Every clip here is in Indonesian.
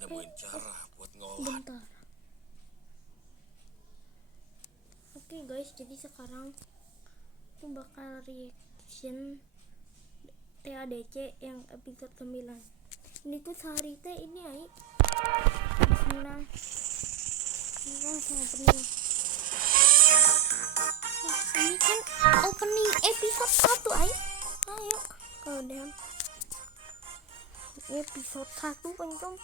nemuin cara buat ngolah. Bentar. Oke guys, jadi sekarang aku bakal reaction TADC yang episode 9. Ini tuh sehari teh ini ai. Bismillah. Ini langsung opening. Wah, ini kan opening episode 1 ai. Ayo, kemudian episode 1 pencom.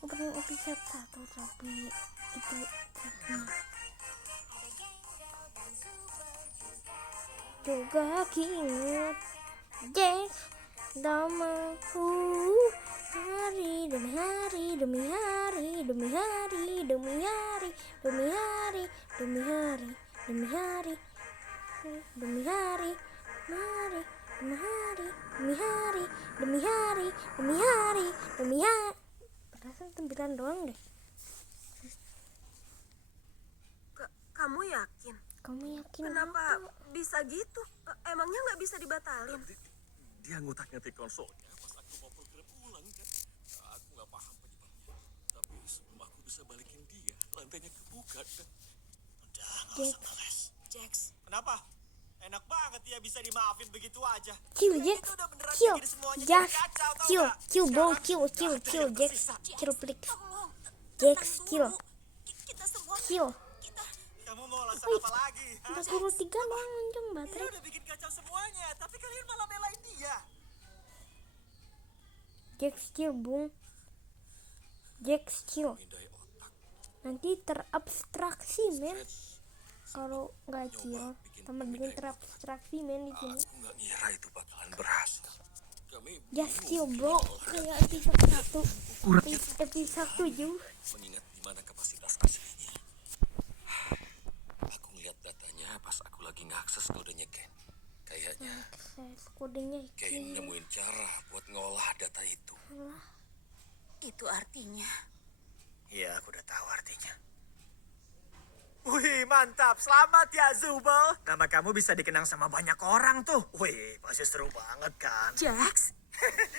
Opening episode 1 tapi itu juga ingat Jack namaku hari demi hari demi hari demi hari demi hari demi hari demi hari demi hari demi hari mari demi hari demi hari demi hari demi hari demi hari perasaan 9 doang deh. Kamu yakin? Kamu yakin Kenapa apa? bisa gitu? Emangnya nggak bisa dibatalin? Dia ngutak-ngatik konsolnya pas aku mau program ulang kan. Aku nggak paham penyebabnya. Tapi sebelum aku bisa balikin dia, lantainya kebuka kan. Udah, nggak usah ngeles. Jax, Kenapa? Enak banget ya bisa dimaafin begitu aja. Kill Jax, Itu udah beneran kill bikin semuanya Jax, jadi kacau, tau kill nggak? kill bro, Sekarang kill nggak ada kill yang Jax, tersisa. kill please, tolong. Jax Tenang kill dulu. Kita semua kill. Kamu mau alasan Wih, apa lagi? Hah? 43 doang anjing Dia baterai. udah bikin kacau semuanya, tapi kalian malah belain dia. Jax kill bung, Jax kill. Mindai otak. Nanti terabstraksi men Reds, kalau nggak kill. Sama dengan terabstraksi men di sini. aku nggak ngira itu bakalan berhasil. Kami Just kill bingung bro, gimana kayak episode 1 episode 7. mengingat di mana kapasitas aslinya. Aku ngeliat datanya pas aku lagi ngakses kodenya Ken. Kayaknya Kodenya Ken nemuin cara buat ngolah data itu. Itu artinya Iya, aku udah tahu artinya. Wih, mantap. Selamat ya, Zubel. Nama kamu bisa dikenang sama banyak orang tuh. Wih, pasti seru banget kan? Jax.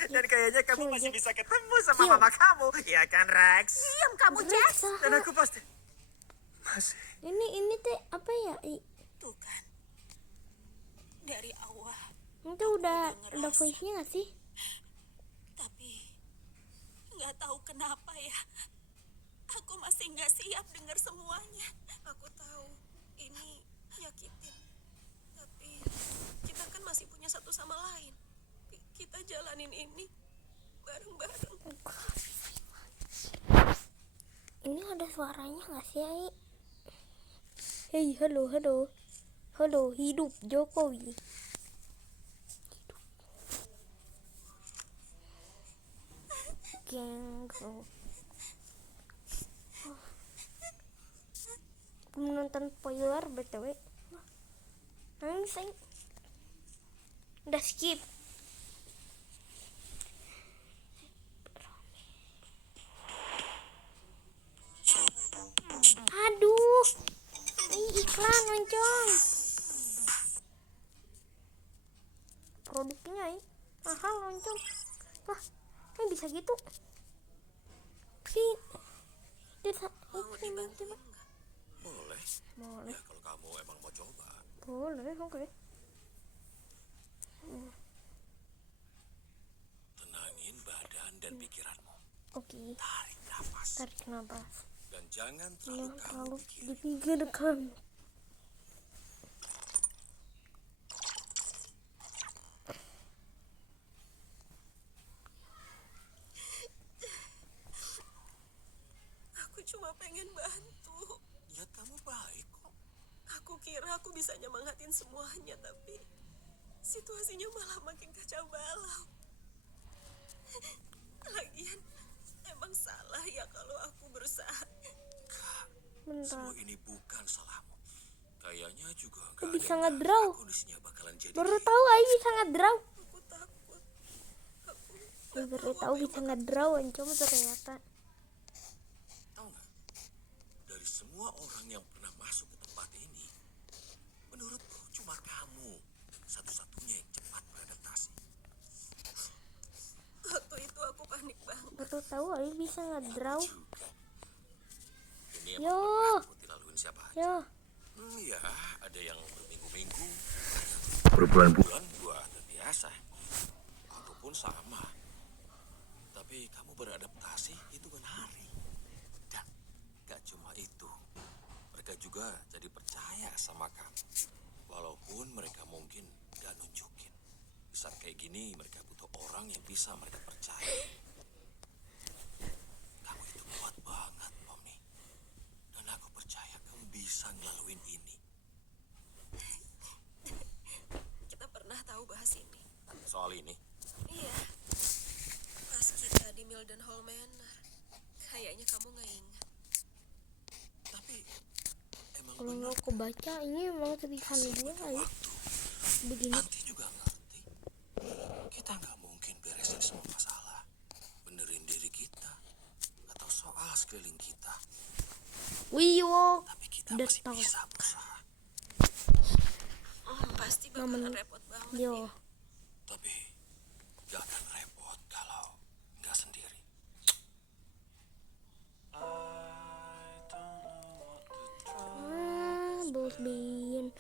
Dan kayaknya kamu Kill, masih Jax. bisa ketemu sama Kill. mama kamu. Iya kan, Rex? Diam kamu, Jax. Dan aku pasti... Masih... Ini teh apa ya? Tuh kan. Dari awal. Itu udah voice-nya nggak sih? Tapi nggak tahu kenapa ya. Aku masih nggak siap dengar semuanya. Aku tahu ini nyakitin. Tapi kita kan masih punya satu sama lain. Kita jalanin ini bareng-bareng. Ini ada suaranya nggak sih, Ai? Hei, halo, halo. Halo, hidup Jokowi. Genggo. Menonton spoiler btw. Nangis, Ai. Udah skip. Aduh, ini iklan loncong. Produknya ini mahal loncong. Wah, ini bisa gitu. Sih, bisa. Mau dibantuin nggak? Boleh. Boleh, Ya kalau kamu emang mau coba. boleh, oke. Tenangin badan dan pikiranmu. Oke, Tarik nafas. tarik nafas. Dan jangan Jangan terlalu kamu terlalu pikirin. dipikirkan. Aku cuma pengen bantu. Niat kamu baik kok. Aku kira aku bisa nyemangatin semuanya, tapi situasinya malah makin kacau balau. Lagian, emang salah ya kalau aku berusaha. Bentar. Semua ini bukan salahmu. Kayaknya juga Aku nggak bisa ada yang ngedraw. nyangka kondisinya bakalan jadi Baru gini. tahu Ai bisa ngedraw. Aku takut. Aku Ya, baru tahu bisa ngedraw loncong ternyata. Tahu nggak? Dari semua orang yang pernah masuk ke tempat ini, menurutku cuma kamu satu-satunya yang cepat beradaptasi. waktu itu aku panik tahu Ai bisa ngedraw. Ini Yo. emang aku dilaluin siapa aja. Yo, Ya, ada yang berminggu-minggu, Berbulan-bulan. bulan gua terbiasa. Aku pun sama. Tapi kamu beradaptasi hitungan hari. Dan gak cuma itu. Mereka juga jadi percaya sama kamu. Walaupun mereka mungkin gak nunjukin. Di saat kayak gini mereka butuh orang yang bisa mereka percaya. Kamu itu kuat banget, Mommy. Dan aku percaya kamu bisa ngelaluin ini. Kita pernah tahu bahas ini. Soal ini, Iya. Pas kita di Milden Hall Manor. Kayaknya kamu nggak ingat. tapi emang kalau benar aku baca ini emang tulisan gue Ai. waktu. Begini. Nanti juga ngerti. Kita nggak mungkin beresin semua masalah. Benerin diri kita. Atau soal sekeliling kita. Wiyo. Tapi kita Udah masih tahu. bisa berusaha. Pasti bakalan Namun- repot banget. Yo. Tapi gak akan repot kalau nggak sendiri. Both being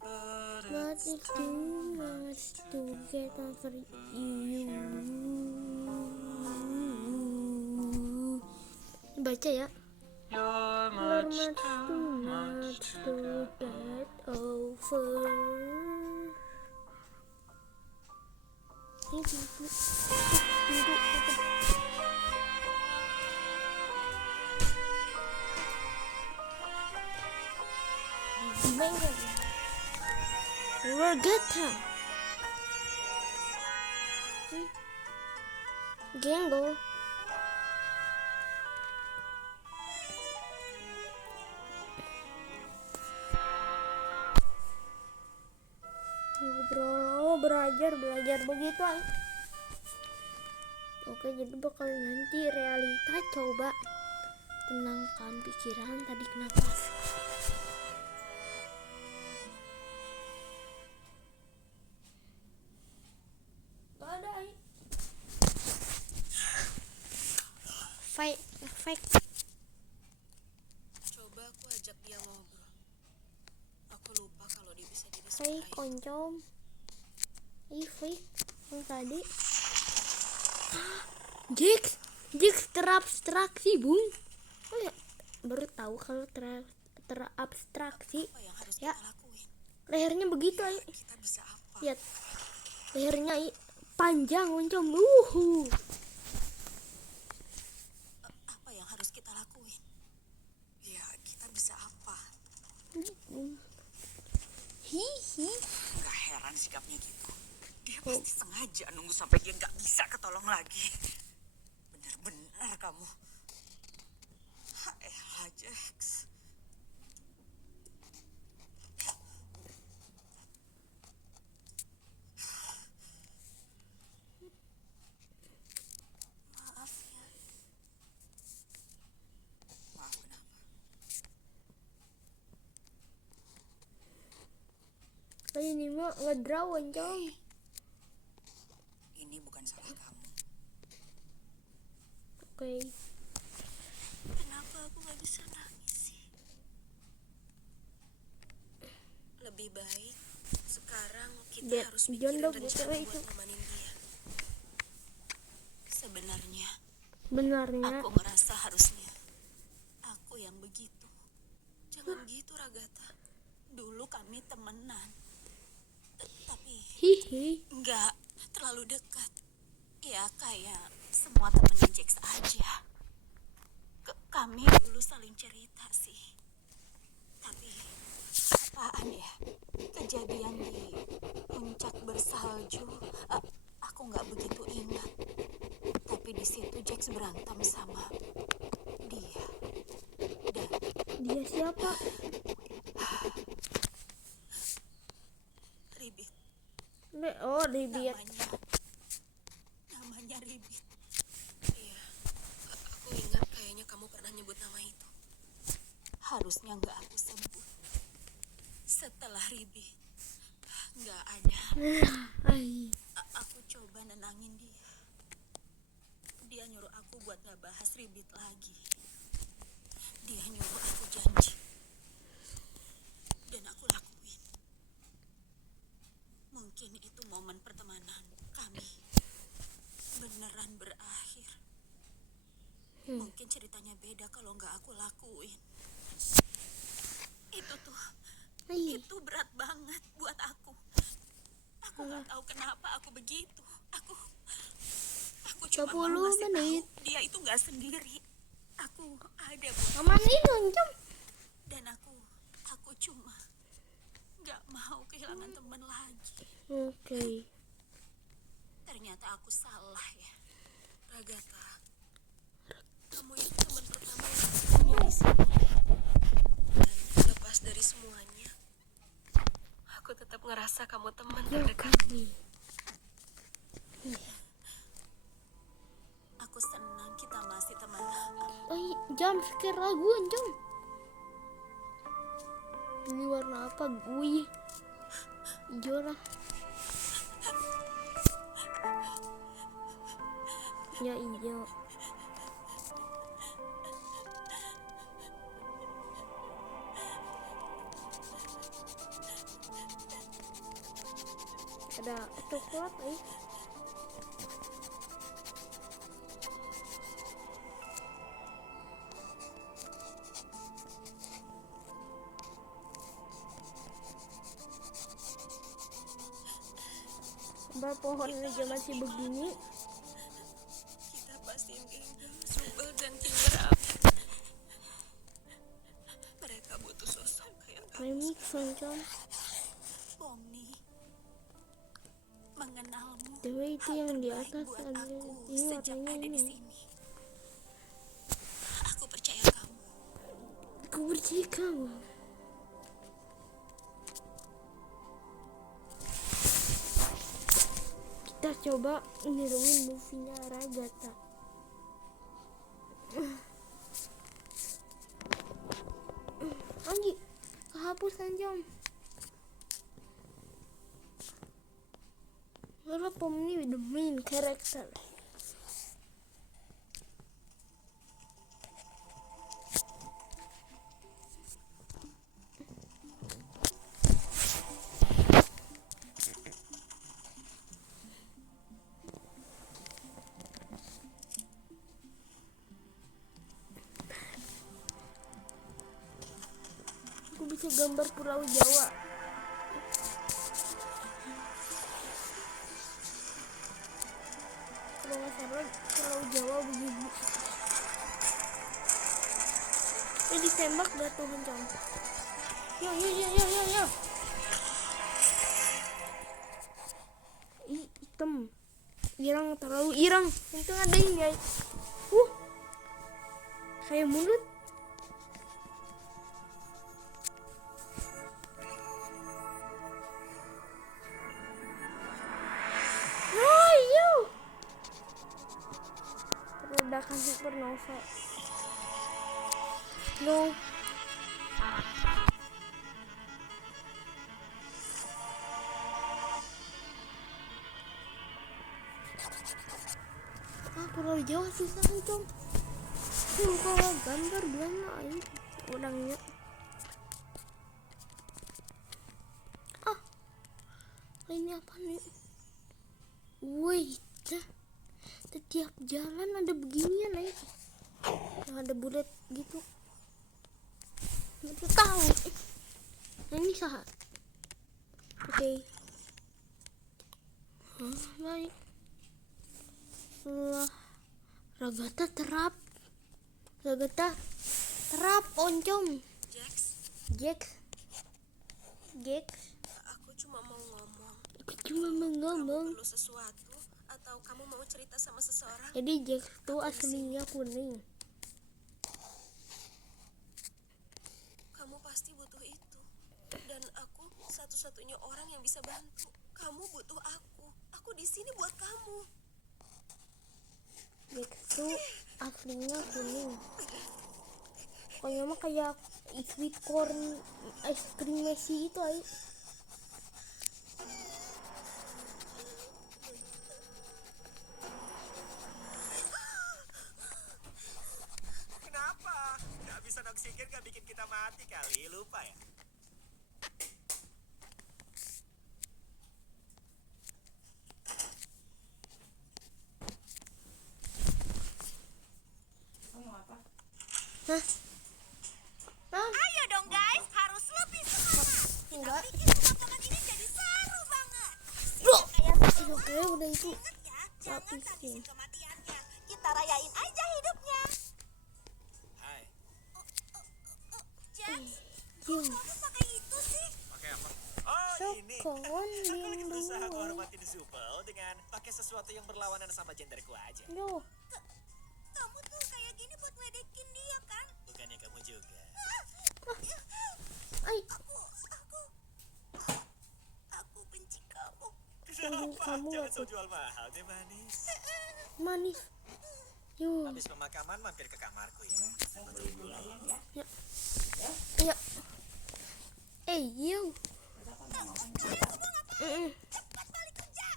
but it's too much to get over you. Baca ya. You're much too much to get over. Ini tunggu. Mainkan. Regatta. Gengo. Belajar begitu Ay. Oke, jadi bakal nanti realita. Coba tenangkan pikiran, tarik nafas. Gak ada Ay. Fake. Coba aku ajak dia ngobrol. Aku lupa kalau dia bisa jadi Fake superhero. oncom. Fake yang tadi. Jix terabstraksi bung. Oh ya, baru tahu kalau terabstraksi. Apa yang harus Ya. kita lakuin? Lehernya begitu Ay. Kita bisa apa? Lihat lehernya Ay. Panjang oncom. Apa yang harus kita lakuin? Ya, kita bisa apa? Hihi. Nggak heran sikapnya gitu. Dia pasti sengaja nunggu sampai dia nggak bisa ketolong lagi. Bener-bener kamu. Elah, Jax. Maaf ya. Maaf kenapa? Ini mah ngedraw oncom. Ini bukan salah kamu. Oke. Kenapa aku nggak bisa nangis sih? Lebih baik sekarang kita Dia harus mikirin jondok rencana gitu, buat itu. nemenin dia. Sebenarnya Benarnya aku merasa harusnya aku yang begitu. Jangan gitu Ragata. Dulu kami temenan. Tapi hihi. enggak terlalu dekat. Ya kayak semua temennya Jax aja. Kami dulu saling cerita sih. Tapi apaan ya? Kejadian di puncak bersalju. Aku nggak begitu ingat. Tapi di situ Jax berantem sama dia. Dan Dia siapa? Ribit. Oh, Ribit. Namanya Ribit. Iya, aku ingat kayaknya kamu pernah nyebut nama itu. Harusnya nggak aku sebut. Setelah Ribit, nggak ada. Ay. Aku coba nenangin dia. Dia nyuruh aku buat gak bahas ribet lagi. Dia nyuruh aku janji. Dan aku lakuin. Mungkin itu momen pertemanan kami beneran berakhir. Mungkin ceritanya beda kalau nggak aku lakuin. Itu berat banget buat aku. Aku nggak tahu kenapa aku begitu. Aku cuma mau 10 ngasih menit. tahu dia itu nggak sendiri. Aku ada buat Aman nih Oncom. dan aku cuma nggak mau kehilangan teman lagi. Oke. Ternyata aku salah ya, Ragatha. Kamu itu teman pertama yang aku punya di sini. Dan lepas dari semuanya, aku tetap ngerasa kamu teman terdekat. Aku senang kita masih teman. Jam scare lagu Oncom. Ini warna apa? Gue hijau lah. Ya hijau. Ada coklat Sampai pohon aja masih begini. Kita pastiin Genggam, Subal, dan Cinderap. Mereka butuh sosok kayak kamu. Remix Oncom. Pomni, mengenalmu. Dewa itu yang di atas buat ada. aku Ini sejak warnanya ada di ini. sini. Aku percaya kamu. Aku percaya kamu. Kita coba niruin movie-nya Ragatha. Anji, kehapus Anjom. Karena Pomni the main character. Aku bisa gambar Pulau Jawa. Kalau nggak salah Pulau Jawa begini. Ditembak gak tuh Oncom? Yo. Hitam. Irang, terlalu irang. Itu ada ini ya. Kayak mulut. Ledakan supernova. No. Pulau Jawa susah Oncom. Kalau gambar gimana ini orangnya. Ini apa nih? Wait. Setiap jalan ada beginian yang ada bulat gitu. Nggak tahu. Ini sah. Oke. Baik. Ragatha terap Oncom. Jax. Aku cuma mau ngomong. Ngomong. Perlu sesuatu atau kamu mau cerita sama seseorang? Jadi Jax tuh aslinya kuning. Kamu pasti butuh itu. Dan aku satu-satunya orang yang bisa bantu. Kamu butuh aku. Aku di sini buat kamu. Jax tuh aslinya kuning. Pokoknya mah kayak sweet corn ice cream Messi itu apa ya? Hah? Hah? Ayo dong guys, harus lebih semangat. Enggak. Bikin lapangan ini jadi seru banget. Bro. Kayak Aduh, kayak udah itu. inget ya, jangan Habisin. habisin kematiannya. Kita rayain aja hidupnya. Hai. Jack, Yo. kamu pakai itu sih? Pakai apa? Oh, ini. Sokon Aku lagi berusaha lindungi. menghormatin Zubel dengan pakai sesuatu yang berlawanan sama genderku aja. Yo. Kamu tuh kayak gini buat ngeledekin dia kan? Bukannya kamu juga. Ay. Aku benci kamu. Kenapa? kamu Jangan apa? sok jual mahal deh, manis. Manis. Yo. Habis pemakaman mampir ke kamarku ya. Ya. Yo. Cepat balik kerja.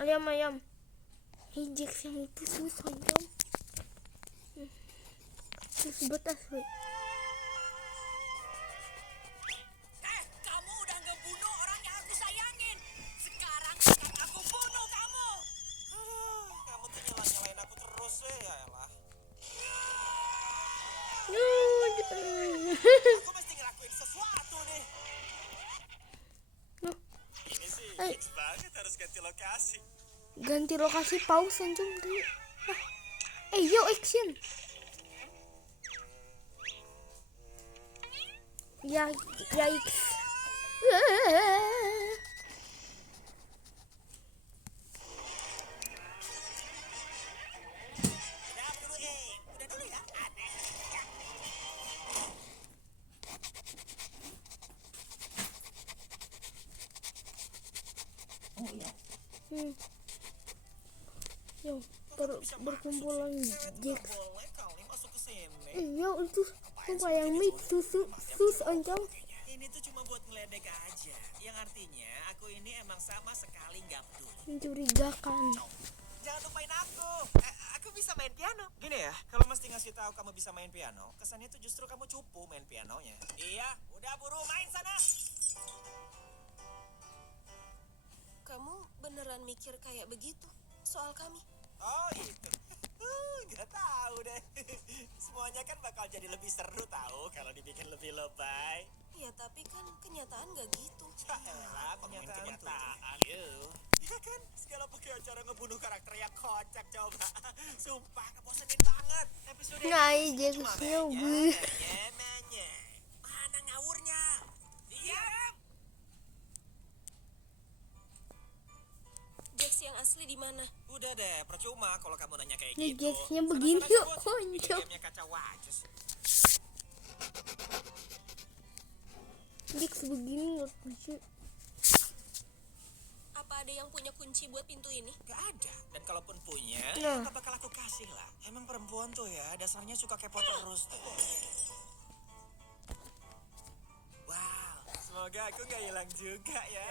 Ayam. Hijik yang itu susah jam. Terus betas we. Kamu udah ngebunuh orang yang aku sayangin. Sekarang akan aku bunuh kamu. Kamu tuh nyalain aku terus ya elah. Aku mesti ngelakuin sesuatu nih. Loh, Ini sih Hai. fix banget harus ganti lokasi. ganti lokasi pause anjum tadi. Yo action. Ya, yikes. Udah dulu ya. Aneh. Yo, berkumpulan Jax. Boleh kali masuk ke sini. Yo, itu sumpah yang mix sus anjam. Ini tuh cuma buat ngeledek aja. Yang artinya aku ini emang sama sekali nggak peduli. Mencurigakan. Jangan lupain aku. Aku bisa main piano. Gini ya, kalau mesti ngasih tahu kamu bisa main piano, kesannya tuh justru kamu cupu main pianonya. Iya, udah buru main sana. Kamu beneran mikir kayak begitu soal kami? Oh itu. Gak tahu deh. Semuanya kan bakal jadi lebih seru tahu kalau dibikin lebih lebay. Ya tapi kan kenyataan gak gitu. Yaelah, kenyataan. Iya kan, segala pakai acara ngebunuh karakter yang kocak coba. Sumpah, ngebosenin banget. Episode Nah, ini Jax cuma nyebel. nanya. Mana ngawurnya? Diam. Jax yang asli di mana? Udah deh, percuma kalau kamu nanya kayak Nih, gitu. Jax-nya begini Sana-sana yuk, cabut. konyol. Bikin gamenya kacau aja sih. Jax begini nggak lucu. Apa ada yang punya kunci buat pintu ini? Gak ada. Dan kalaupun punya, Nah. gak bakal aku kasih lah. Emang perempuan tuh ya, dasarnya suka kepo terus tuh. Wow, semoga aku gak hilang juga ya.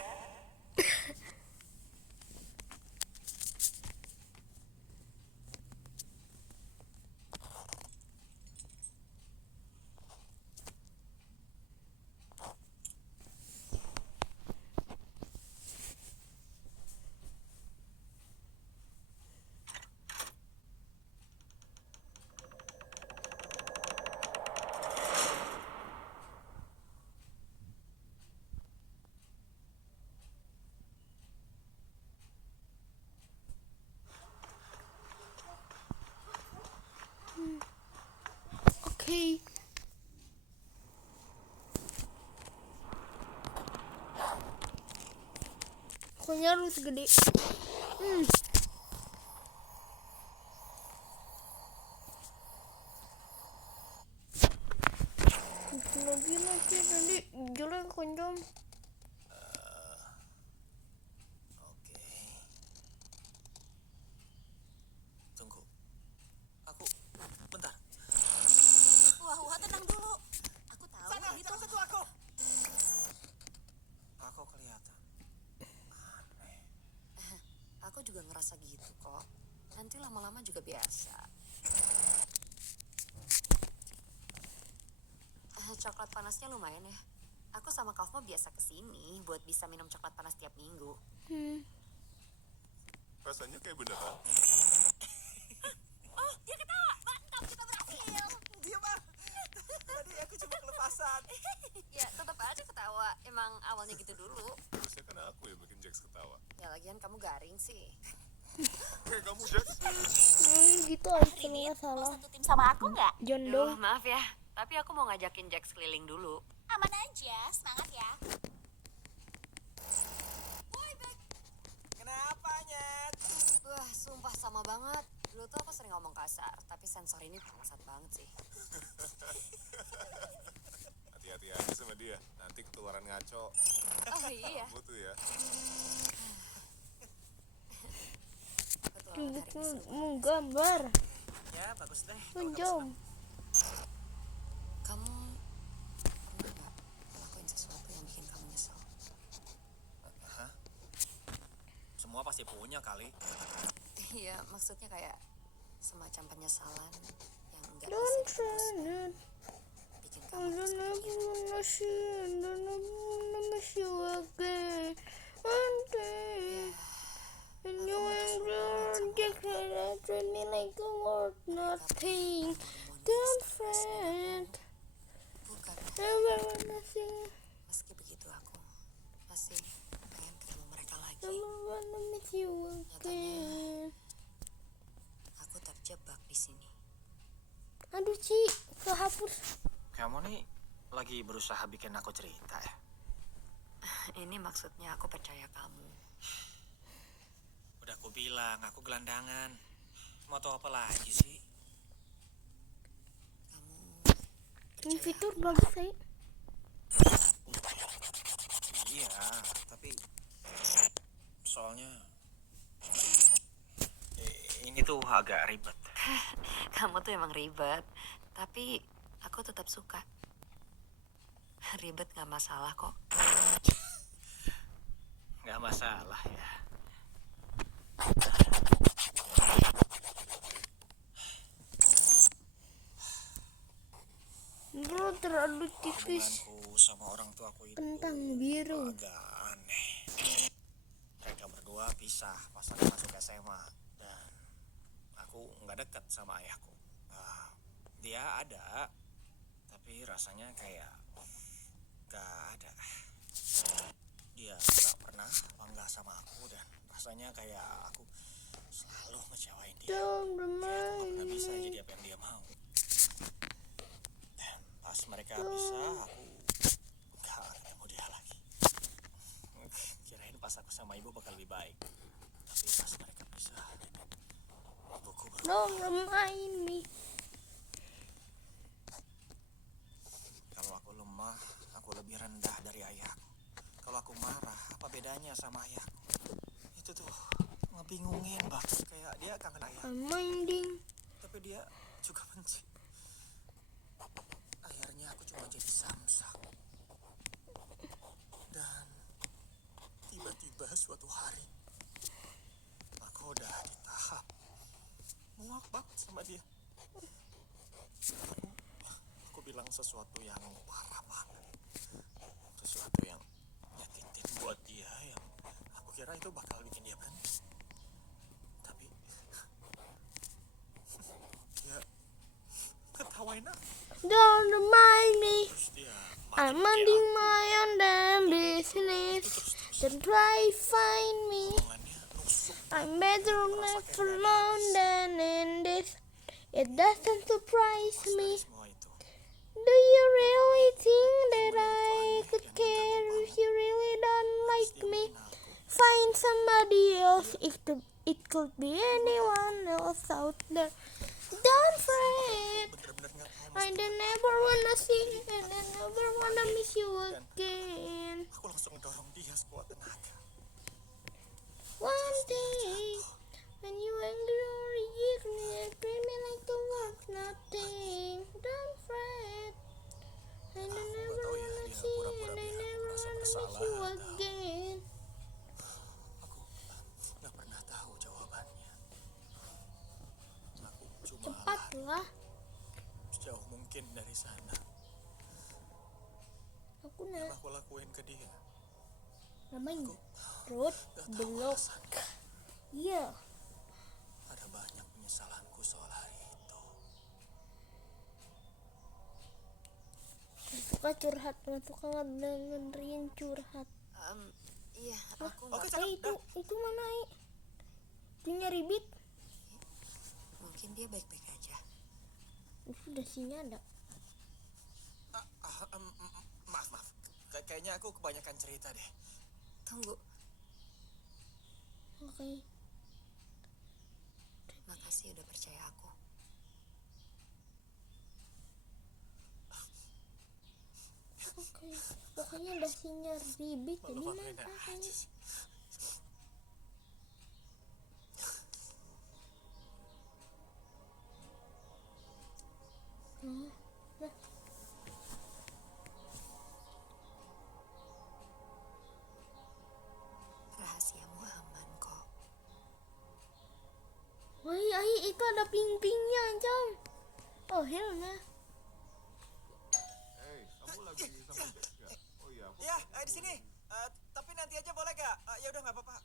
Oke. Pokoknya harus gede. Lagi tadi jelek konjom. Oke. Tunggu. Aku, bentar. Wah, tenang dulu. Aku tahu Sana, itu. jangan sentuh aku. Aku kelihatan. Aneh. Aku juga biasa gitu kok. Nanti lama-lama juga biasa. Coklat panasnya lumayan ya. Aku sama Kaufmo biasa kesini buat bisa minum coklat panas tiap minggu. Rasanya kayak beneran. Oh, dia ketawa. Mantap, kita berhasil. Diam ah. Tadi aku cuma kelepasan. Ya tetap aja ketawa. Emang awalnya gitu dulu. Harusnya kan aku yang bikin Jax ketawa. Ya lagian kamu garing sih. Kayak kamu, Jax. Gitu aja kalau Rinit, nggak mau salah. satu tim sama aku nggak? John Duh, Doe. maaf ya. Tapi aku mau ngajakin Jax keliling dulu. Aman aja, semangat ya. Kenapa, Nyet? Wah, sumpah sama banget. Dulu tuh aku sering ngomong kasar, tapi sensor ini bangsat banget sih. Hati-hati aja sama dia. Nanti ketularan ngaco. Oh iya, Kamu tuh ya. betul. Coba Hari ini seru. mau gambar. Ya, bagus deh. kalau kamu Tunjom. senang. Kamu pernah nggak ngelakuin sesuatu yang bikin kamu nyesel? Hah? Semua pasti punya kali. Iya, maksudnya kayak semacam penyesalan yang enggak Don't bisa ditebus try dan it. bikin I kamu terus don't ever kepikiran. wanna see you, I don't ever wanna miss you again. One day, when you angry or different, I treat me like a word nothing. Don't fret, Bukan, never wanna see, meski begitu aku masih pengen ketemu mereka lagi. never wanna miss you again. Aku terjebak di sini. Aduh Ci, kehapus. Kamu nih lagi berusaha bikin aku cerita ya? Ini maksudnya aku percaya kamu. Udah aku bilang, aku gelandangan. Mau tahu apa lagi sih? Kamu Ini percaya fitur bagus saya. Iya, tapi soalnya ini tuh agak ribet. kamu tuh emang ribet, tapi aku tetap suka. Ribet gak masalah kok. Nggak masalah ya. Bro terlalu tipis. Hubunganku sama orang tuaku itu Kentang biru. agak aneh. Mereka berdua pisah pas aku masuk SMA dan aku nggak dekat sama ayahku. Dia ada, tapi rasanya kayak nggak ada. Dia nggak pernah bangga sama aku dan rasanya kayak aku selalu ngecewain dia. Don't Aku nggak remind pernah bisa me. jadi apa yang dia mau. Dan pas mereka pisah, aku nggak ketemu dia lagi. Kirain pas aku sama ibu bakal lebih baik. Tapi pas mereka pisah, ibuku baru Don't remind me. kalau aku lemah, aku lebih rendah dari ayahku. Kalau aku marah, apa bedanya sama ayahku? Itu tuh ngebingungin banget. Kayak dia kangen ayah, I'm minding. tapi dia juga benci. Akhirnya aku cuma jadi samsak. Dan tiba-tiba suatu hari, aku udah di tahap muak banget sama dia. Aku bilang sesuatu yang parah banget, sesuatu yang nyakitin buat dia, yang aku kira itu bakal bikin dia berhenti. Tapi dia ketawain aku. Don't remind me. Terus dia I'm makin minding kayak my own damn business. Don't try find me. omongannya nusuk. I'm better left alone than in this. It doesn't surprise Dari me. semua itu, Do you really think that I could care if you really don't like dia me? bikin aku Find somebody else. It could be anyone else out there. Don't fret. bener-bener nggak tahu I mesti. don't never wanna see you and I never wanna miss you again. Aku langsung dorong dia sekuat tenaga. One day, when you angry or reject me, treat me like the world's nothing. Don't fret. I don't Aku never nggak tahu ya, wanna dia see you pura-pura and I biar aku never merasa wanna miss bersalah you atau again. aku nggak pernah tahu jawabannya. Mana? yang aku lakuin ke dia. Namanya road Gak tahu block. alasannya. Iya. Ada banyak penyesalanku soal hari itu. Suka curhat, nggak suka dengerin curhat. Iya, aku Oke, nggak. cakep. Itu mana Itu nyari beat. Mungkin dia baik-baik aja. Udah sini ada. Maaf. Kayaknya aku kebanyakan cerita deh. Tunggu, Oke. makasih udah percaya aku. Oke. Pokoknya ada sinyal ribet jadi Malu-maluin mana aja kayaknya. sih. Nah. Rahasiamu aman kok. Woi, itu ada ping-pingnya, Jom. Oh, hell nah. Hey, kamu lagi sama Jack nggak? Oh iya, aku. Ya, di sini. Tapi nanti aja boleh gak? Ya udah nggak apa-apa.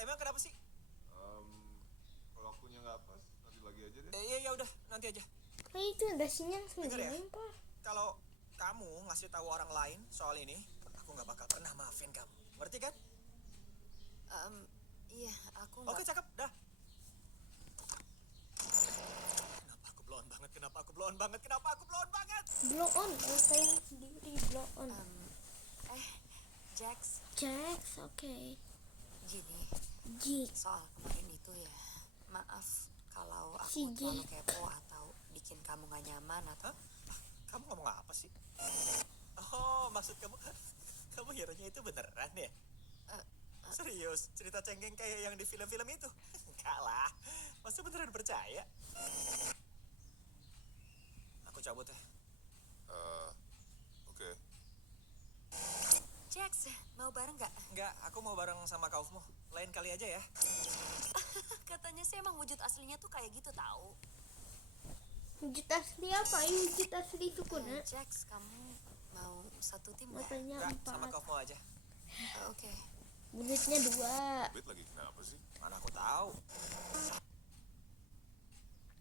Emang kenapa sih? Kalau akunya nggak pas, nanti lagi aja deh. Ya udah, nanti aja. Itu ada sinyal Dengar ya? sebenarnya, Pak. Kalau kamu ngasih tahu orang lain soal ini, aku nggak bakal pernah maafin kamu. Ngerti kan? Iya, aku nggak. Oke, cakep. Dah. Kenapa aku blow on banget? Blow on, rasain sendiri blow on. Jax, Jax, oke. gini, Jik. soal kemarin itu ya, maaf kalau aku Si terlalu Jack. kepo atau bikin kamu gak nyaman atau. Kamu ngomong apa sih? Oh, maksud kamu hero-nya itu beneran ya? Serius, cerita cengeng kayak yang di film-film itu? Enggak lah, masa beneran percaya? Aku cabut ya. Oke. Jax, mau bareng gak? Enggak, aku mau bareng sama Kaufmo. Lain kali aja ya. Katanya sih emang wujud aslinya tuh kayak gitu tahu. Wujud asli apa? Wujud asli Sukuna. Jax, kamu mau satu tim gak? Matanya Enggak, sama 4. Kaufmo aja. Oke. Mulutnya 2. Bit lagi kenapa sih? Mana aku tahu.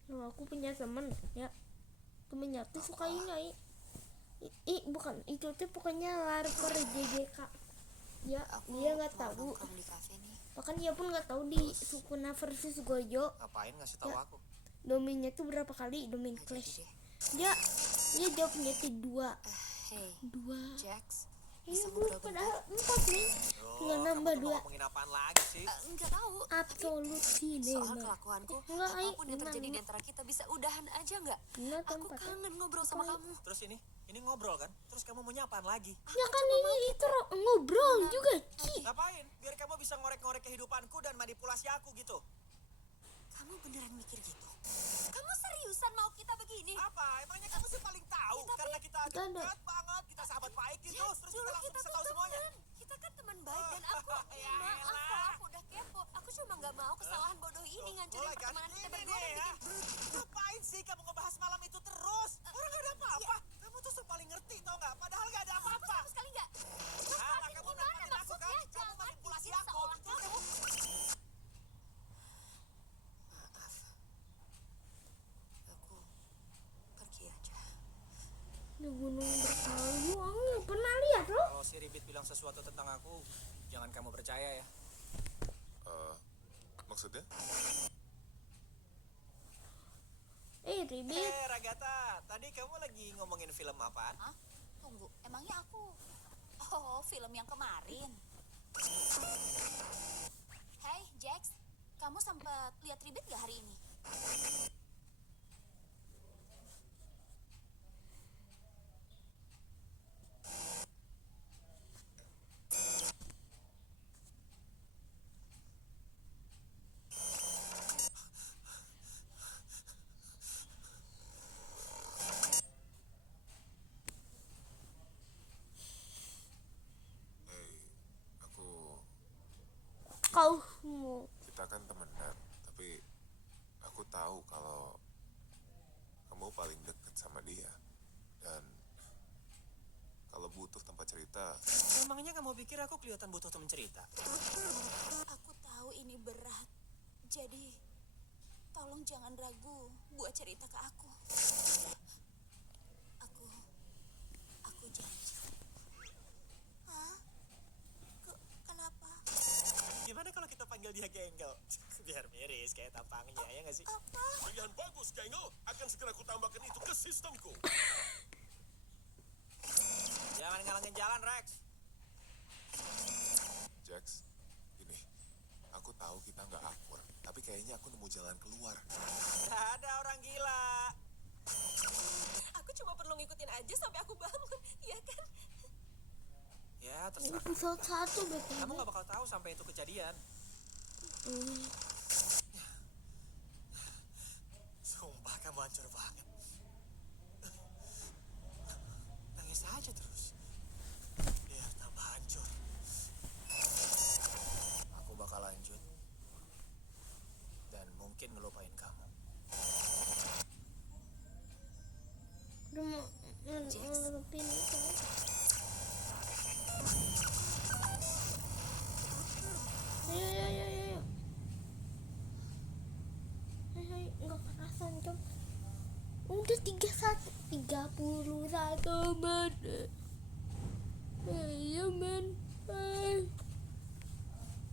Loh, aku punya temen ya. Temennya tuh suka ini. Bukan itu tuh pokoknya larper JJK. Ya, Aku dia nggak mau tahu. nongkrong di kafe nih. Bahkan dia pun nggak tahu di Sukuna versus Gojo Ngapain ngasih tahu Ya. aku? domainnya tuh berapa kali domain Nggak clash. jadi deh. Dia jawabnya tuh 2. Hey, 2. Jax, Ini bisa gue ngobrol bentar? padahal 4 nih. Tinggal Loh, nambah kamu tuh 2. mau ngomongin apaan lagi sih? Enggak tahu. Absolut sih Soal kelakuanku, Enggak, apapun yang terjadi di enam. antara kita bisa udahan aja nggak? Enggak, Aku tempat. kangen ngobrol sama kamu. Terus ini ngobrol kan? Terus kamu mau nyapaan lagi? Ya kan ini itu ngobrol juga, Ci. Ngapain? Biar kamu bisa ngorek-ngorek kehidupanku dan manipulasi aku gitu. Kamu beneran mikir gitu? Kamu seriusan mau kita begini? Apa? Emangnya kamu sih paling tahu? Karena kita Kita ada- dekat banget, kita sahabat baik gitu. Terus kita Dulu langsung kita bisa tuh tahu semuanya. teman. Kita kan teman baik dan aku Ya maaf elah. kalau aku udah kepo. Aku cuma nggak mau kesalahan bodoh ini ngancurin Mulai kan? pertemanan kita Ini berdua nih dan ya. bikin Ngapain sih kamu ngebahas malam itu terus? Orang gak ada apa-apa. Kamu tuh paling ngerti tau gak? Padahal gak ada aku apa-apa. sama sekali nggak. Alah, kamu Gimana manfaatin aku kan? maksudnya? Kamu Jangan manipulasi bikin aku. seolah Terus kamu Maaf. Aku pergi aja. Di gunung bersalju, aku nggak pernah lihat loh. kalau si Ribit bilang sesuatu tentang aku, jangan kamu percaya ya. Maksudnya? Ribit. Ragata, tadi kamu lagi ngomongin film apaan? Hah? Tunggu, emangnya aku? Oh, film yang kemarin. Hai, Jax. Kamu sempat lihat Ribet gak hari ini? Aku Kau mau kita kan temenan, tapi aku tahu kalau kamu paling deket sama dia. Dan kalau butuh butuh tempat cerita. Emangnya kamu pikir aku kelihatan butuh teman cerita? Aku tahu ini berat. Jadi, tolong jangan ragu buat cerita ke aku. Aku janji. Hah? Kenapa? Gimana kalau kita panggil dia Genggel? Biar miris kayak tampangnya, ya nggak sih? Apa? Pilihan bagus, Gengel. Akan segera kutambahkan itu ke sistemku. Jangan ngalangin jalan, Rex. Jax, ini, aku tahu kita nggak akur, tapi kayaknya aku nemu jalan keluar. Nggak ada orang gila. Aku cuma perlu ngikutin aja sampai aku bangun, iya kan? Ya, terserah. Episode 1 betul. Kamu nggak bakal tahu sampai itu kejadian. Sumpah kamu hancur banget. Nangis aja terus. Biar tambah hancur. Aku bakal lanjut. Dan mungkin ngelupain kamu. Udah mau ngelupin itu. Ayo. Nggak kerasan Cok. Udah 31 menit. Ayo men.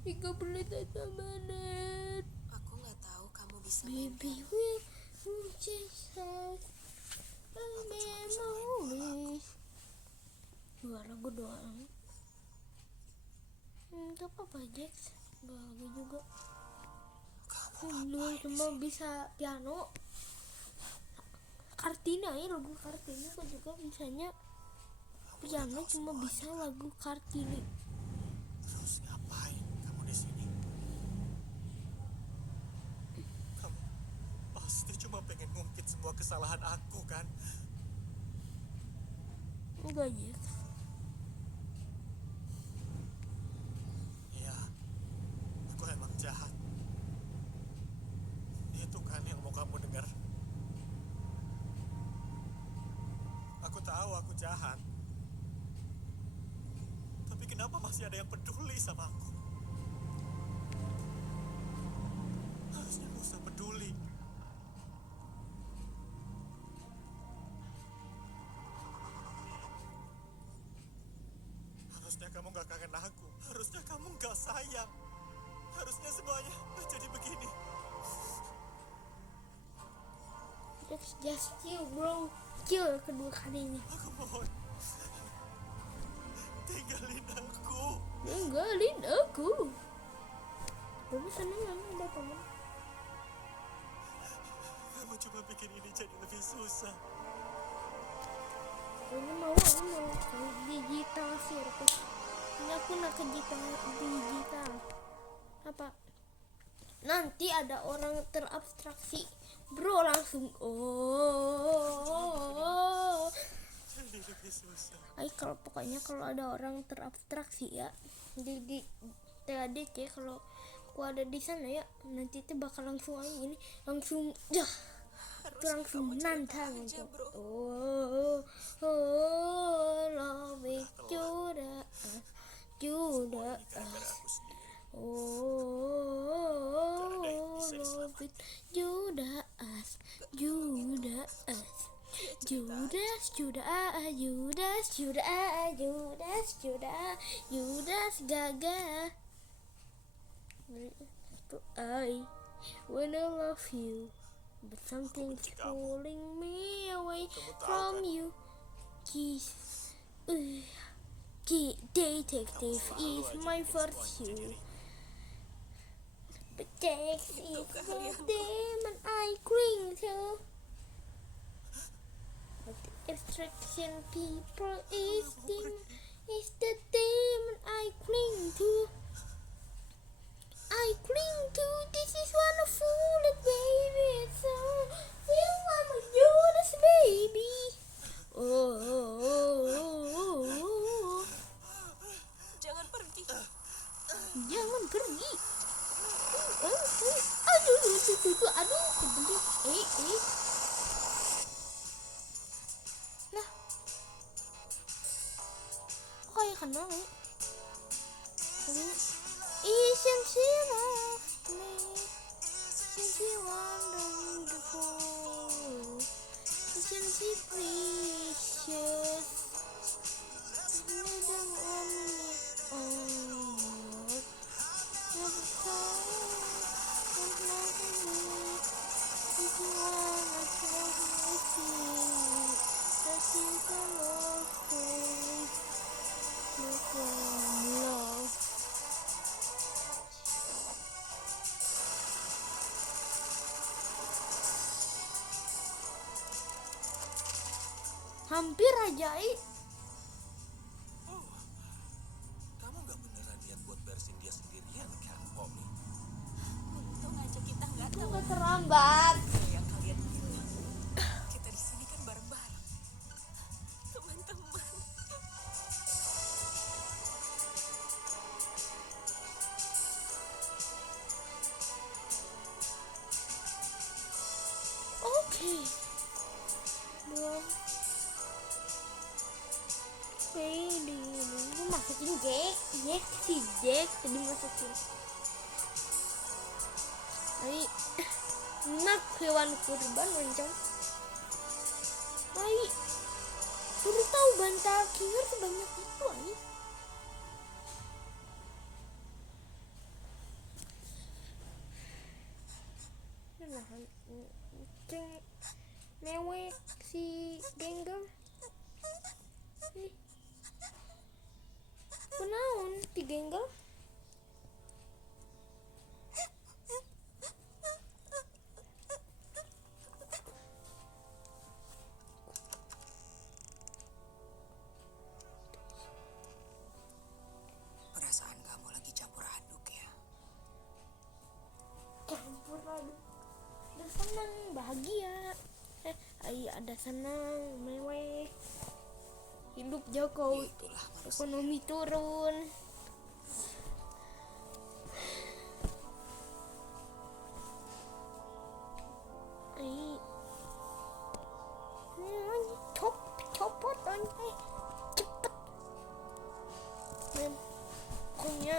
31 menit. Aku nggak tahu kamu bisa Baby we just have a memory. Dua lagu doang. Gak apa-apa Jax. Dua lagu juga. Dua cuma bisa piano. Kartina ya, lagu Kartini kok juga bisanya piano, cuma bisa lagu Kartini. Terus ngapain kamu di sini? Kamu pasti cuma pengen ngungkit semua kesalahan aku kan? Enggak Jax. Iya, aku emang jahat. Itu kan yang mau kamu dengar. Aku tahu aku jahat. Tapi kenapa masih ada yang peduli sama aku? Harusnya gak usah peduli. Harusnya kamu gak kangen aku. Harusnya kamu gak sayang. Harusnya semuanya gak jadi begini. Jax just chill bro. Chill kedua kalinya. Aku mohon. Tinggalin aku. Tinggalin aku. Tapi seneng kan ada teman. Kamu cuma bikin ini jadi lebih susah. Ini mau digital circus. Ini aku nak ke digital. Apa? Nanti ada orang terabstraksi. Bro langsung Jadi lebih susah. kalau pokoknya kalau ada orang terabstraksi ya di TADC, kalau aku ada di sana ya nanti itu bakal langsung aja ini langsung itu langsung nantang aja, itu. bro. Love it Judas. Gara-gara aku sendiri. Love it Judas. Judas Gaga. I wanna love you, but something's pulling me away from you. Detective is my virtue, but Jax is the demon I cling to. But the abstraction people is the demon I cling to. This is wonderful, baby. It's so real. I'm a Judas baby. Jangan pergi. Jangan pergi. Aduh, kebelit. Lah. kenal nih. Isn't she lovely? Isn't she wonderful? Isn't she precious? Never only earth. Never thought of loving me. If you wanna tell me that you can always look from love. Hampir aja, Oh, kamu nggak beneran niat buat beresin dia sendirian kan, Pomi? Untung aja kita nggak tahu nggak terlambat. yang kalian bilang. Kita di sini kan bareng-bareng, teman-teman. Oke. Belum. Ini masukin Jack tadi masukin. Ini nak hewan kurban lonceng. Hai, baru tahu bantal kinger sebanyak itu, ai. Nah, ceng mewek si Genggam. Kunaon ti Genggam? Perasaan kamu lagi campur aduk ya. Campur aduk. Ada senang, bahagia. Ada senang, mewek. Hidup Jokowi, Itulah manusia. ekonomi turun. Copot anjay, cepet. Pokoknya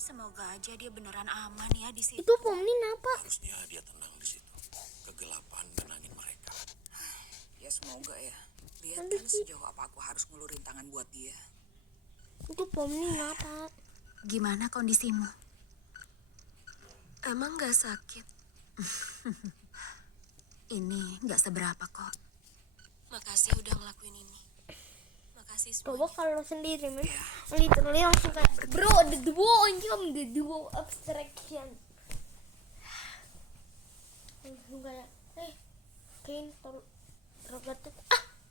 Semoga aja dia beneran aman ya di situ. itu Pomnin apa? Harusnya dia tenang di situ. Kegelapan menangin mereka. Ya semoga ya. Lihat Aduh, kan sejauh apa aku harus ngulurin tangan buat dia. Itu Pomnin apa? Gimana kondisimu? Emang gak sakit? Ini gak seberapa kok. Makasih udah ngelakuin ini. Makasih Coba semuanya. kalau sendiri men, Ya. literally langsung kayak bro the duo anjing, the duo abstraction. Langsung kayak Kane tergatet.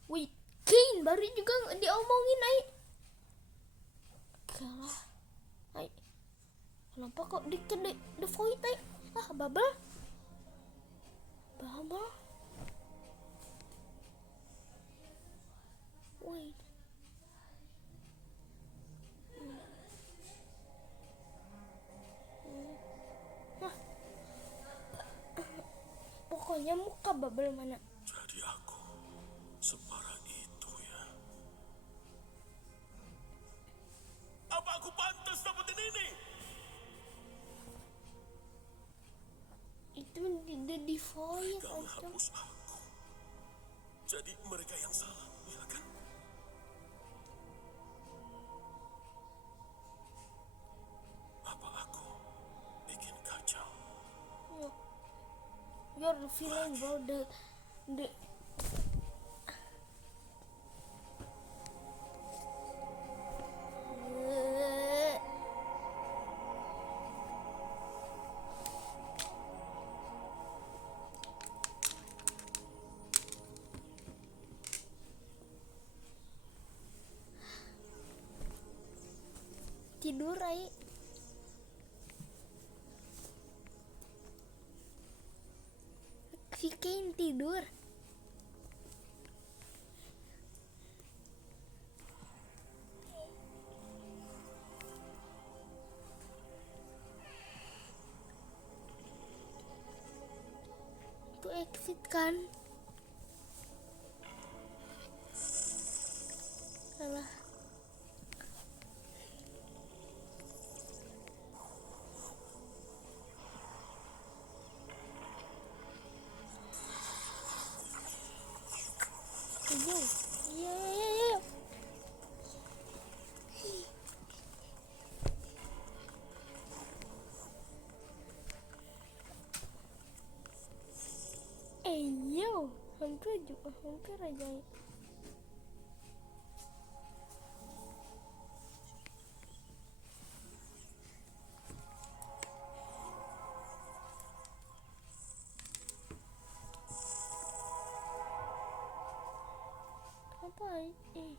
Wait, Kane baru juga diomongin kalah. Kenapa kok di the void Bubble. Wait. Pokoknya muka Bubble mana? Jadi aku separah itu ya. Apa aku pantas dapetin ini? Itu di void Mereka aja. menghapus aku. Jadi mereka yang salah, ya kan? Apa aku bikin kacau? You're the villain bro, the tidur si Kane tidur. Itu exit kan? Ayo. Iya. Ayo. Hampir aja. Apa ini?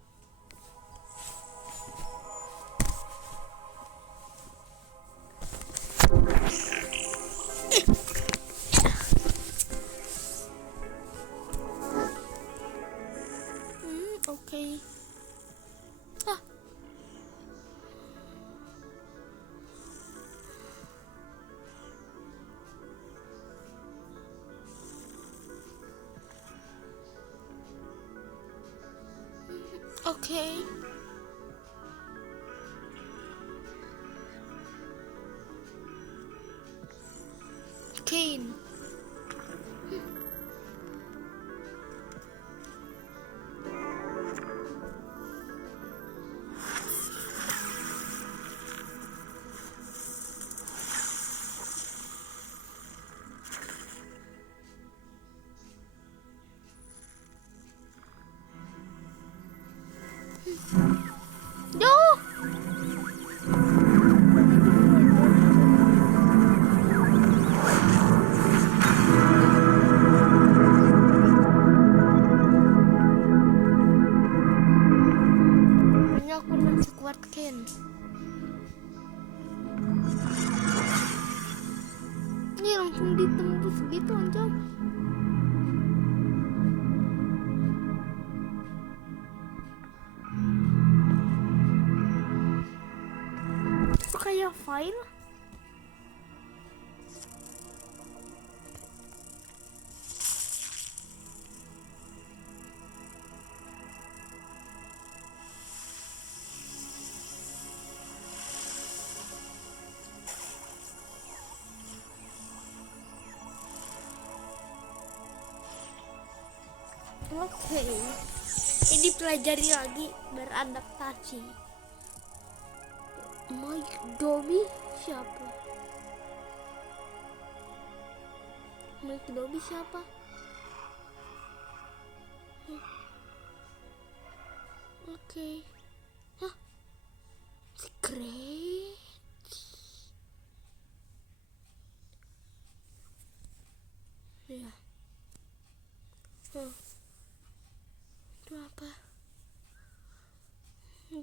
Oke. Ah. Oke. Kane. Duh. Ini aku masih kuat Ken. Ini langsung ditembus gitu aja. Kayak file. Oke. Ini pelajari lagi beradaptasi. Mike Dobby siapa? Mike Dobby siapa? Oke. Hah? Secret. Ya. Itu apa?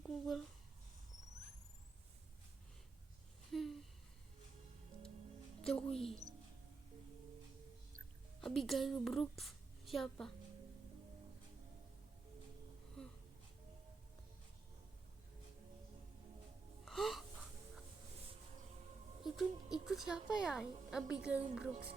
Google. Joey. Abigail Brooks siapa? Hah? Itu siapa ya? Abigail Brooks.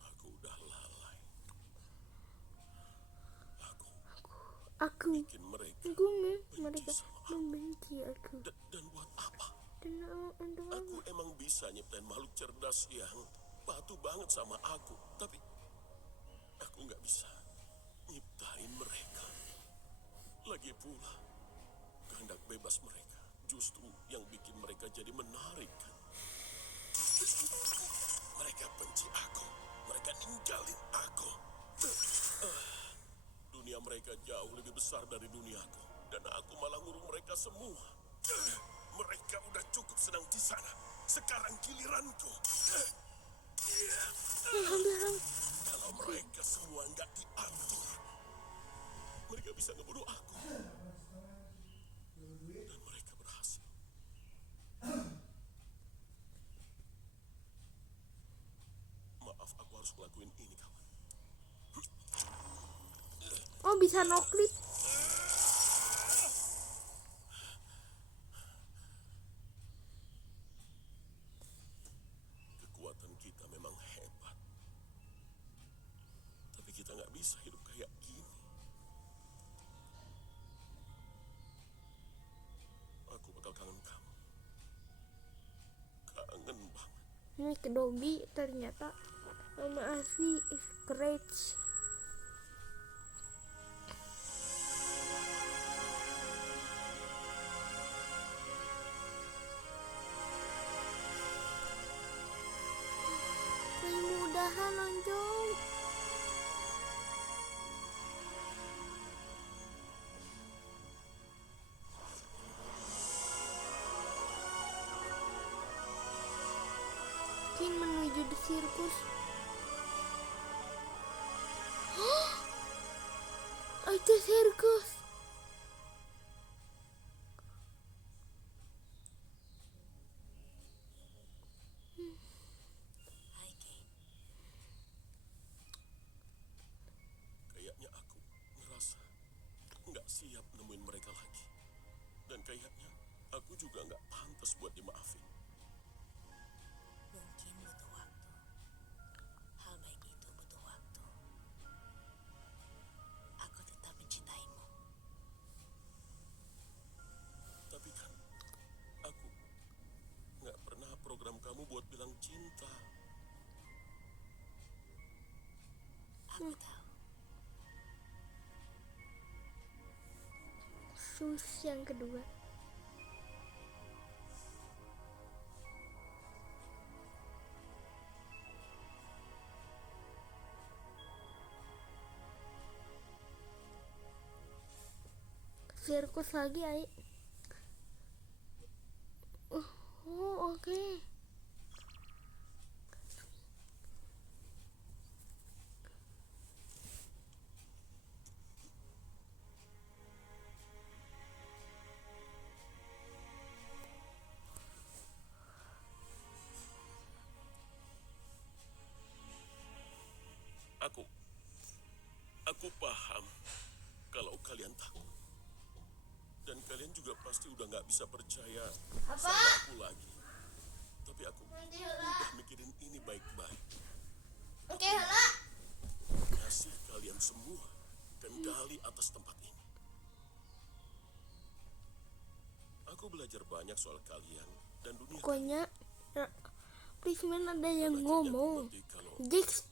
Aku udah lalai. Aku Bikin mereka mereka membenci aku. dan buat apa? Dan untuk Aku emang bisa nyiptain makhluk cerdas yang patuh banget sama aku. Tapi aku nggak bisa nyiptain mereka. Lagi pula, kehendak bebas mereka justru yang bikin mereka jadi menarik kan? Mereka benci aku. Mereka ninggalin aku. Dunia mereka jauh lebih besar dari duniaku. Dan aku malah ngurung mereka semua. Mereka udah cukup senang di sana. Sekarang giliranku. Kalau mereka semua nggak diatur, mereka bisa ngebunuh aku. Dan mereka berhasil. Maaf, aku harus ngelakuin ini, kawan. oh bisa noklit. Kekuatan kita memang hebat. bisa hidup kayak gini. Aku bakal kangen kamu. Kangen banget. Ini ke Dobby ternyata nama asli Scratch. Mudahan lonjong. King menuju di sirkus. Itu sirkus. Hai, Kay. Kayaknya aku ngerasa nggak siap nemuin mereka lagi. Dan kayaknya aku juga nggak pantas buat dimaafin. Mungkin butuh waktu. Hal baik itu butuh waktu. Aku tetap mencintaimu. Tapi kan aku nggak pernah program kamu buat bilang cinta. Aku tahu. Sus yang kedua. Sirkus lagi, Ai. Oh, oke. Aku paham kalau kalian takut. Dan kalian juga pasti udah nggak bisa percaya sama aku lagi. Tapi aku udah mikirin ini baik-baik. Oke, Hala. Kasih kalian semua kendali atas tempat ini. Aku belajar banyak soal kalian dan dunia. Pokoknya please man, ada yang Akhirnya aku ngomong. ngerti kalau Jax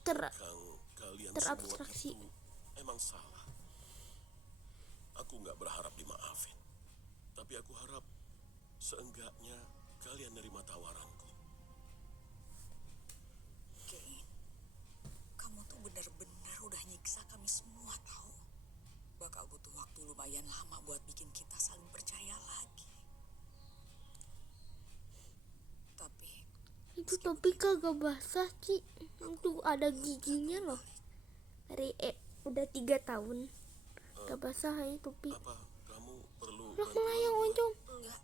kalian terabstraksi. semua itu emang salah. Aku nggak berharap dimaafin. Tapi aku harap seenggaknya kalian nerima tawaranku. Kay, kamu tuh benar-benar udah nyiksa kami semua tahu. Bakal butuh waktu lumayan lama buat bikin kita saling percaya lagi. Tapi Itu topi kagak basah, Ci. Itu ada giginya loh. Dari udah 3 tahun. Gak basah ini topi. Apa kamu perlu Lah melayang oncom. enggak,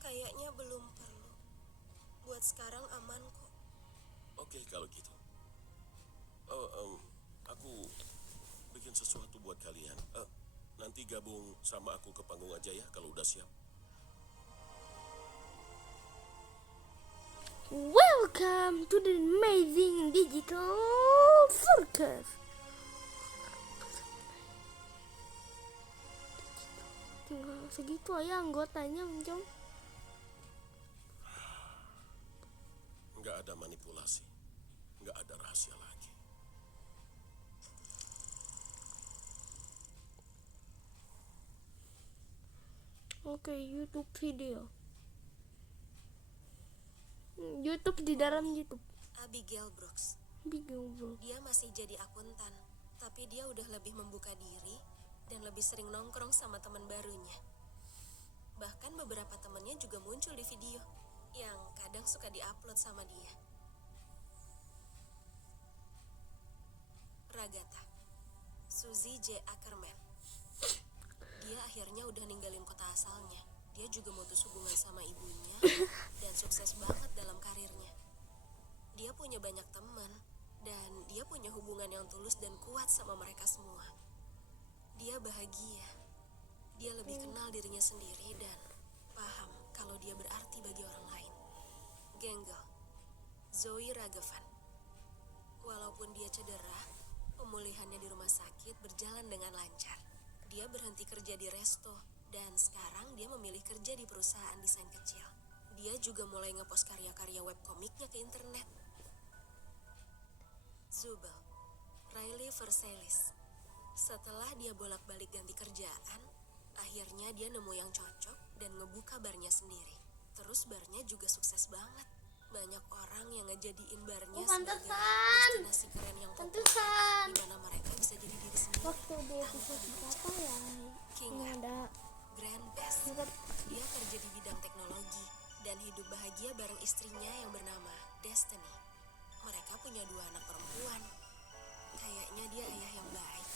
kayaknya belum perlu. Buat sekarang aman kok. Oke, kalau gitu. Aku bikin sesuatu buat kalian. Nanti gabung sama aku ke panggung aja ya kalau udah siap. Welcome to the amazing digital circus. Tinggal segitu aja anggotanya, Oncom. Nggak ada manipulasi. Nggak ada rahasia lagi. Oke, YouTube video. YouTube di dalam YouTube. Abigail Brooks. Bingung, bro. Dia masih jadi akuntan, tapi dia udah lebih membuka diri dan lebih sering nongkrong sama teman barunya. Bahkan beberapa temannya juga muncul di video yang kadang suka diupload sama dia. Ragata, Suzy J. Ackerman. Dia akhirnya udah ninggalin kota asalnya. Dia juga mutus hubungan sama ibunya dan sukses banget dalam karirnya. Dia punya banyak teman dan dia punya hubungan yang tulus dan kuat sama mereka semua. Dia bahagia. Dia lebih kenal dirinya sendiri dan paham kalau dia berarti bagi orang lain. Genggel, Zoe Ragavan. Walaupun dia cedera, Pemulihannya di rumah sakit berjalan dengan lancar. Dia berhenti kerja di resto, dan sekarang dia memilih kerja di perusahaan desain kecil. Dia juga mulai ngepost karya-karya webkomiknya ke internet. Zubel, Riley Versailles. Setelah dia bolak-balik ganti kerjaan, akhirnya dia nemu yang cocok dan ngebuka barnya sendiri. Terus barnya juga sukses banget. Banyak orang yang ngejadiin barnya sebagai pantesan. destinasi keren yang populer, Pantesan. di mana mereka bisa jadi diri sendiri. Waktu di episode berapa ya? King Ini ada Grand Best. sempet Dia kerja di bidang teknologi dan hidup bahagia bareng istrinya yang bernama Destiny. Mereka punya 2 anak perempuan. Kayaknya dia ayah yang baik.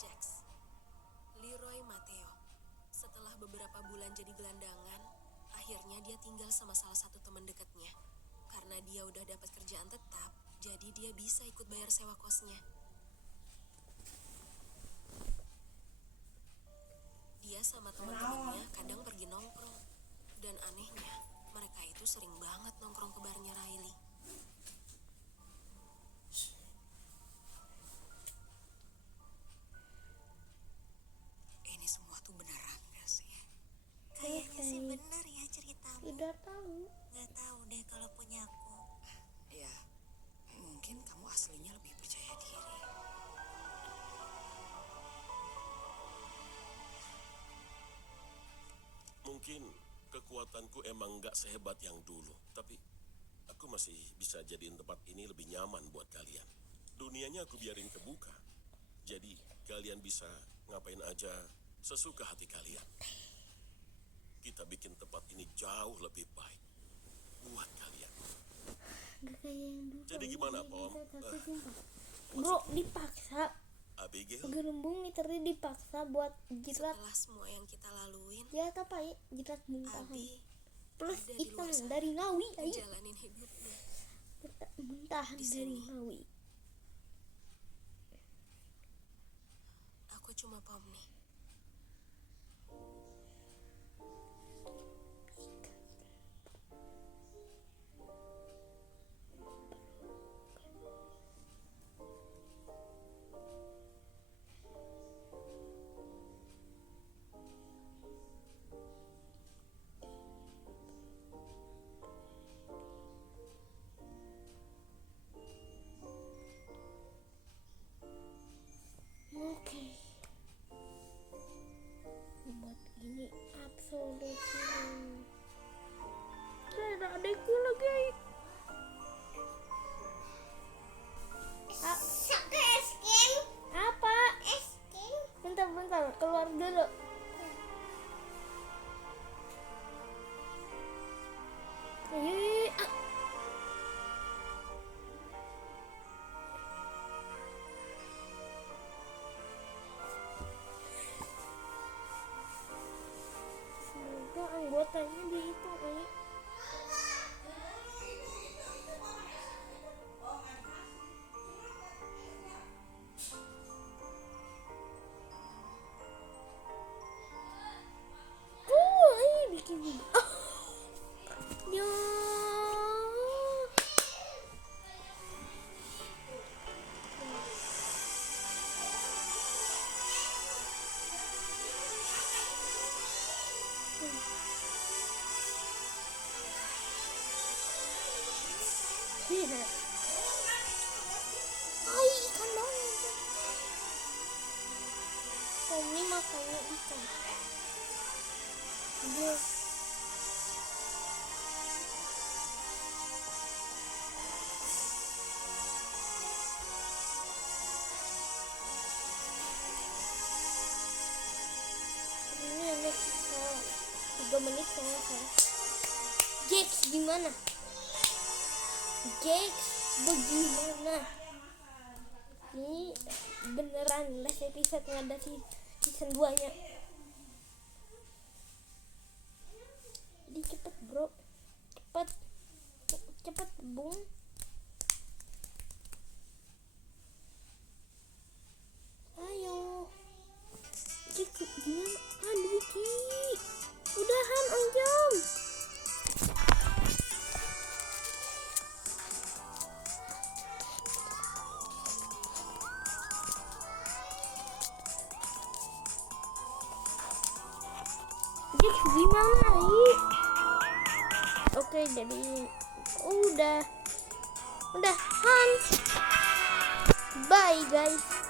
Jax, Leroy Mateo. Setelah beberapa bulan jadi gelandangan, akhirnya dia tinggal sama salah satu teman dekatnya. Karena dia udah dapat kerjaan tetap, jadi dia bisa ikut bayar sewa kosnya. Dia sama teman-temannya kadang pergi nongkrong. Dan anehnya, mereka itu sering banget nongkrong ke barnya Riley. Ini semua tuh beneran gak sih? Kayaknya sih Bener ya ceritamu. tidak tahu. Gak tahu deh kalau punya aku. Ya, mungkin kamu aslinya lebih percaya diri. Mungkin kekuatanku emang nggak sehebat yang dulu, tapi aku masih bisa jadiin tempat ini lebih nyaman buat kalian. Dunianya aku biarin kebuka, jadi kalian bisa ngapain aja sesuka hati kalian. Kita bikin tempat ini jauh lebih baik buat kalian. Gak kayak yang dulu. Jadi gimana, Ini Pom? bisa satu sumpah. Bro, dipaksa. Abigail, Gelembung literally dipaksa buat jilat. Setelah semua yang kita laluin, Jilat apa ya? Jilat muntahan. Abi Plus ada di hitam luar sana. dari Ngawi. Ayo. ngejalanin hidupnya. Muntahan Di dari sini. Ngawi. Aku cuma Pomni. Oke. Buat ini absolutely. Ada adekku lagi. Apa? Bentar, keluar dulu. Ayo, semoga anggotanya dihitung aja. Ini bikin ya. Iya. Ay, ikan banget. Tommy makannya ikan. Dia ini ada sisa 3 menit selesai. Jax gimana? Jax bagaimana? Ini beneran last episode nggak ada season 2 nya. Jack gimana ih? Oke, jadi udah Hans. Bye guys.